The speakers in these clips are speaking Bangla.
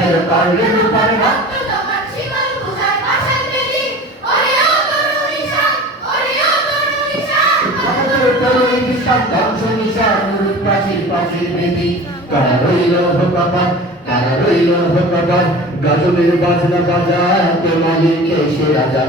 ফেল করলে রূপার রক্ত জমাট শিকল পূজার পাষাণ বেদি ওরে ও তরু নিশান ওরে ও তরু নিশান ভারতের তরু নিশান ধ্বংস নিশান মুরুদ প্রাচীর প্রাচীর বেদি কারা রইল ভোকাপাত কারা রইল ভোকাপাত গাজনের বাজনা বাজাতে মালিক এসে রাজা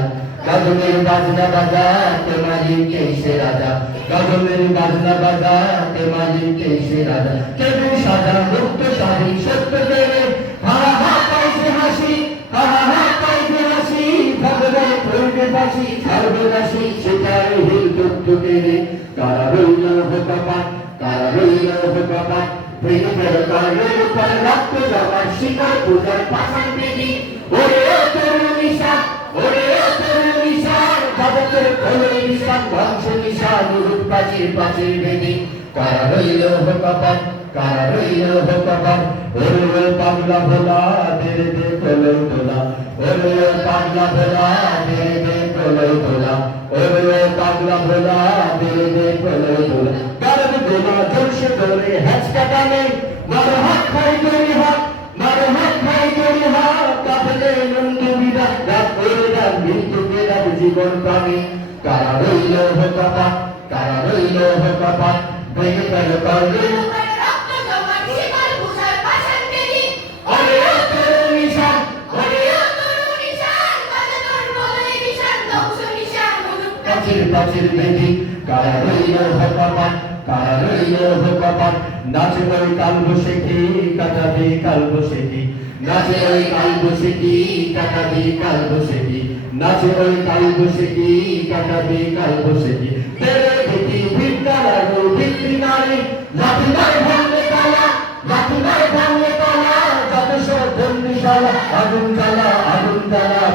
গাজনের বাজনা বাজাতে মালিক এসে রাজা গাজনের বাজনা বাজাতে মালিক এসে রাজা কেবু সাজা মুক্ত শাহী সত্য দেবে হা হা পাইছে হাসি হা হা পাইছে হাসি ভগবান প্রয়োগে বাসি ছাড়বে রাশি সেটাই হিল টুকটুকে রে কারা রইল ভোকাপাত কারা রইল ভোকাপাত ভেঙে ফেল করলে রূপার রক্ত জমাট শিকল পূজার পাষাণ বেদি ওরে ও তরু নিশান ওরে ও তরু নিশান ভারতের তরু নিশান ধ্বংস নিশান মুরুদ প্রাচীর প্রাচীর বেদি কারা রইল ভোকাপাত কারা রইল ভোকাপাত ওরে ও পাগলা ভোলা দে দে কলই দোলা ওরে ও পাগলা ভোলা দে দে কলই দোলা ওরে ও পাগলা ভোলা দে দে কলই দোলা গারদ দোলা জলসে দোলে হ্যাচকা টানে মারো হাত খাই দড়ি হাত মারো হাত খাই দড়ি হাত কাঁদলে নন্দ বিদা রাত করে রাত মৃত্যু পেলাম জীবন প্রাণে কারা রইল ভোকাপাত কারা রইল ভোকাপাত ভেঙে ফেল করলে রূপার রক্ত জমাট শিকল পূজার পাষাণ বেদি ওরে ও তরু নিশান ওরে ও তরু নিশান গাজনের বলে নিশান ধ্বংস নিশান মুরুদ প্রাচীর প্রাচীর বেদি কারা রইল ভোকাপাত কারা রইল ভোকাপাত নাচে ওই কাল বসেকি কাটাবি কাল বসেকি নাচে ওই কাল বসেকি কাটাবি কাল বসেকি নাচে ওই কাল বসেকি কাটাবি কাল বসেকি তেরে ভিটি ভিটটা লাগো ভিত্তি নারী লাঠি নাই ভাঙলে তালা লাঠি নাই ভাঙলে তালা যত সব বন্দিশালা আগুন জ্বালা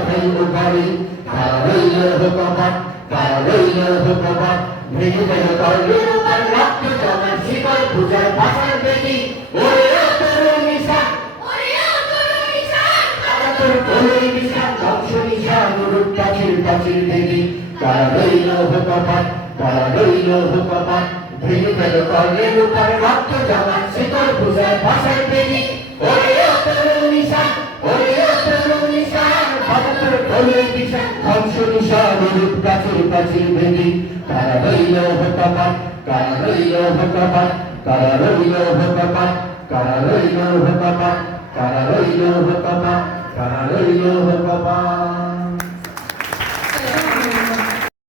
ফেল উপারি কারা রইল ভোকাপাত কারা রইল ভোকাপাত ভেঙে ফেল করলে রূপার রক্ত জমাট শিকল পূজার পাষাণ বেদি ওরে ও তরু নিশান ওরে ও তরু নিশান ভারতের তরু নিশান ধ্বংস নিশান মুরুদ প্রাচীর প্রাচীর বেদি কারা রইল ভোকাপাত কারা রইল ভোকাপাত ভেঙে ফেল করলে রূপার রক্ত জমাট শিকল পূজার পাষাণ বেদি ওরে ও তরু নিশান ওরে ও তরু নিশান ভারতের তরু নিশান ধ্বংস নিশান মুরুদ প্রাচীর প্রাচীর বেদি কারা রইল ভোকাপাত কারা রইল ভোকাপাত কারা রইল ভোকাপাত কারা রইল ভোকাপাত কারা রইল ভোকাপাত কারা রইল ভোকাপাত